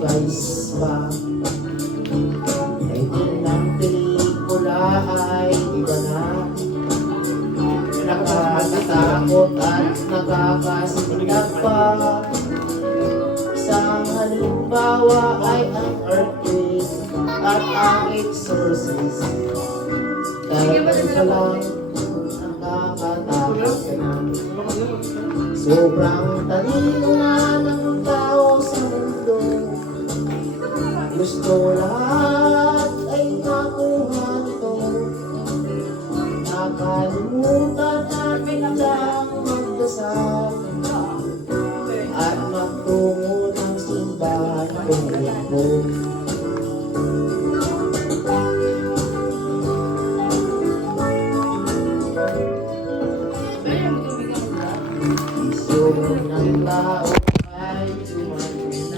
device pa. Rating ng pelikula ay iba na. Nakakatakot at nakakasindak pa. Isang halimbawa ay ang earthquake at ang exorcist. Dahil pa lang nakakatakot ka na. Sobrang talino na ng tao sa mundo. Gusto lahat ay nakuha nito. Nakalimutan natin lang magdasal at magtungo ng simbahan kung linggo. Isyo ng tao